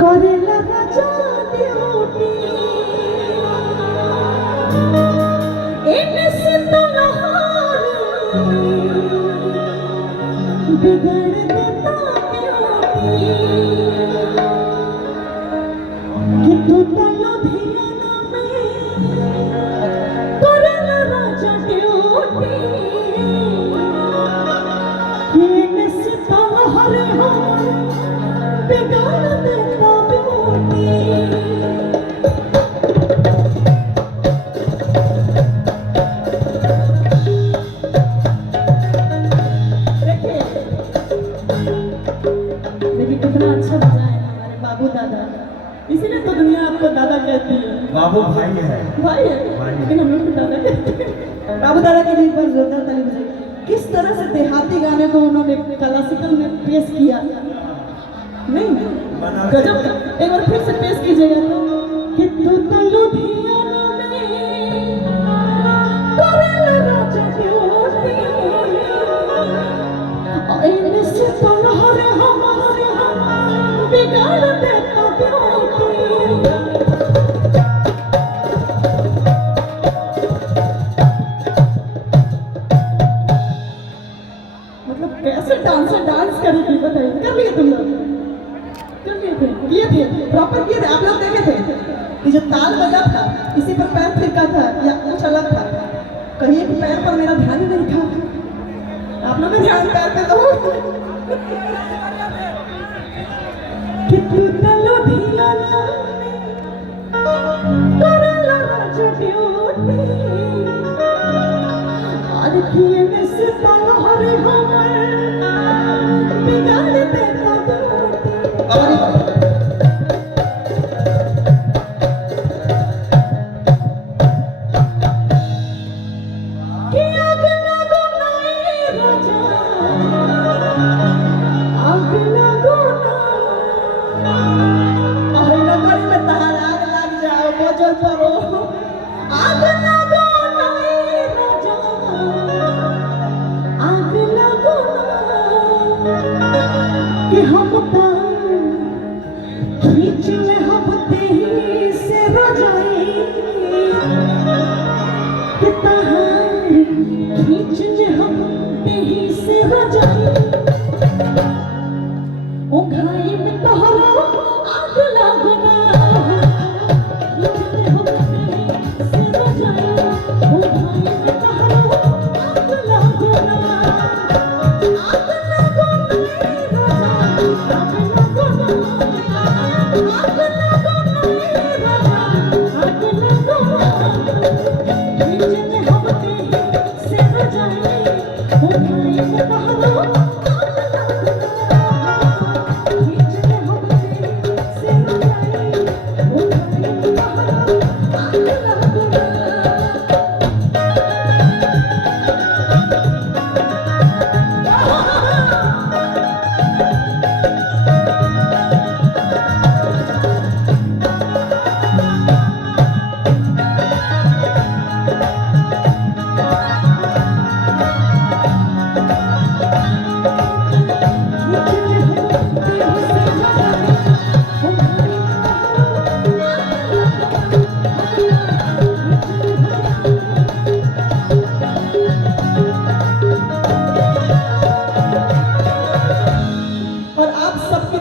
करेला राजा ड्यूटी इनसे तो नहार बिगड़ देता कि तू तो लुधियाना में करेला राजा ड्यूटी इनसे तो नहार बिगड़ देता ब्यूटी। देखिए कितना अच्छा बजा है हमारे बाबू दादा, इसीलिए तो दुनिया आपको दादा कहती है। बाबू भाई है, भाई है, लेकिन हम लोग तो दादा कहते हैं। बाबू दादा के लिए एक बार जोरदार ताली बजाइए। किस तरह से देहाती गाने को उन्होंने क्लासिकल में पेश किया, नहीं गजब। एक बार फिर से पेश कीजिएगा तो कि तू तो लुधियाना में करेला राजा ड्यूटी इनसे तो लहरे हमारे बिगाड़ देता ब्यूटी। मतलब कैसे डांस करेगी बताइए। कर लिए तुम लोग, कर लिए थे, किए थे, प्रॉपर किए थे। आप लोग देखे थे कि जो ताल बजा था इसी पर पैर थिरका था या कुछ अलग था? कहीं एक पैर पर मेरा ध्यान ही नहीं था। आप लोग का ध्यान पैर पे तो कि तू तो लुधियाना करेला राजा ड्यूटी और किए में से तलहरे हमर बिगाड़ देता ब्यूटी। कि हम खींच ले हम तेही से रजाई कि तहार खींच ले हम तेही से रजाई ओ घाई में तोहरा आग लगना खींच ले हम तेही से रजाई ओ घाई में तोहरा आग लगना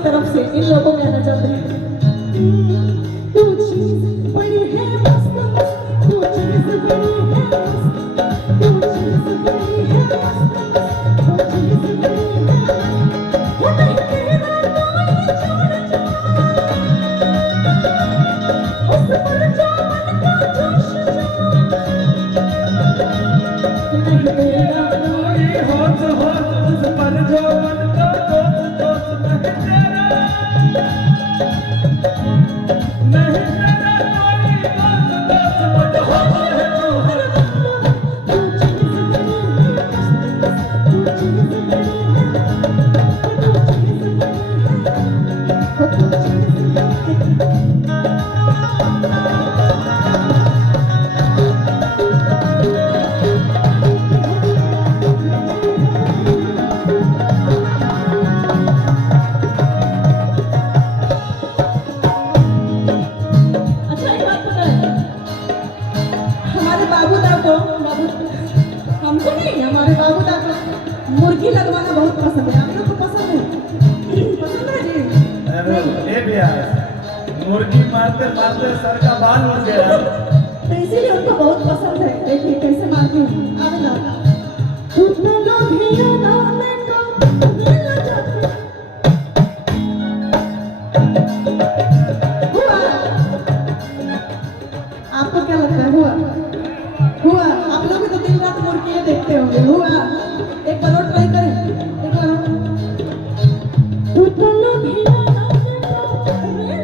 तरफ से इन लोगों को कहना चाहते हैं तू चीज बड़ी है मस्त मस्त, तू चीज बड़ी है मस्त, तू चीज बड़ी है मस्त मस्त, तू चीज बड़ी है मस्त। वो नहीं तेरा कोई छोड़ जा उस पर जो मन का जोश जा नहीं तेरा कोई होश होश उस पर जो मन का जोश जोश नहीं तेरा लगवाना बहुत पसंद है। आप लोग को पसंद है? पसंद है जी? अरे ए भैया, मुर्गी मारते मारते सर का बाल उड़ गया। तो इसीलिए उनको बहुत पसंद है। देखिए कैसे मारती हूँ। आवे ना। उतना लोग ही ना मैं को मिल जाती। हुआ? आपको क्या लगता है हुआ? हुआ? आप लोग भी तो दिन रात मुर्गी देखते होंगे। हुआ? एक बार और ट्राई करें। एक बार और। उतना लोग ही ना मैं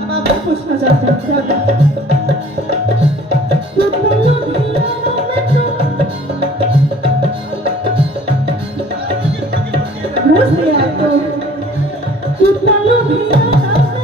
अब आपसे पूछना चाहते हैं क्या? घूस दिया आपको। कितना लोग ही रहना चाहते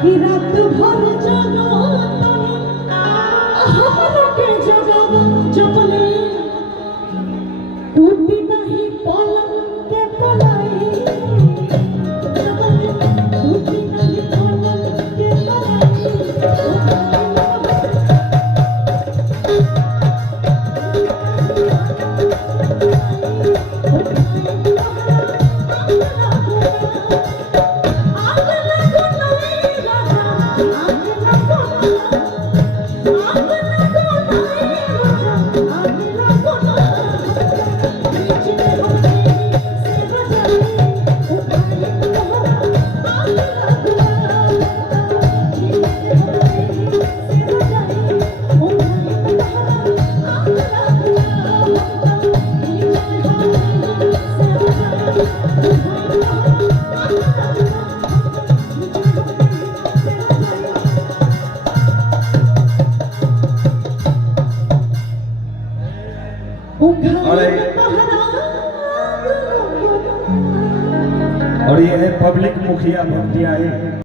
कि रात भर जागो हमारा के जगावो जबले टूटी नहीं पलंग के पलाई जबले टूटी नहीं पलंग के पलाई और ये है पब्लिक मुखिया भक्तियाई।